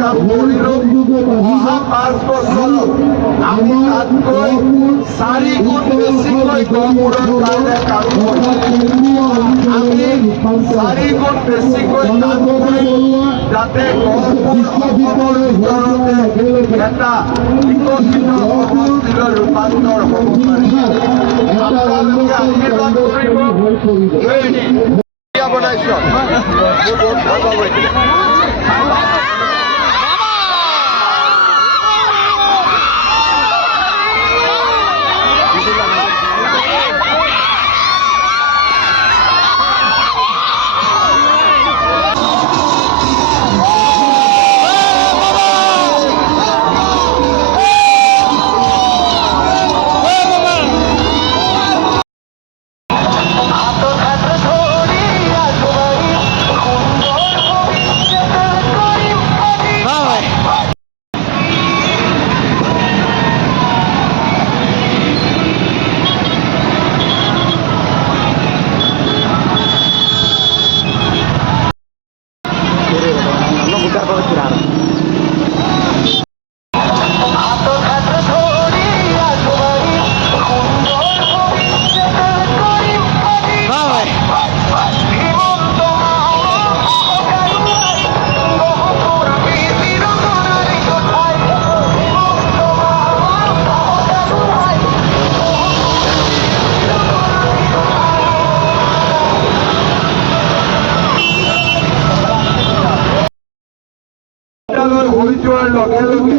কাম কৰিলো অহা 5 বছৰত আমি তাতকৈ 4 গুণ বেছিকৈ গহপুৰৰ কাৰণে কাম কৰিম। আমি 4 গুণ বেছিকৈ কাম কৰিম যাতে গহপুৰ অসমৰ ভিতৰতে এটা বিকশিত সমষ্টিলৈ ৰূপান্তৰ হ'ব পাৰে। আপোনালোকে আশীৰ্বাদ কৰিব। বনাইছ বহুত ভাল পাব এতিয়া। হৈ যোৱাৰ লগে লগে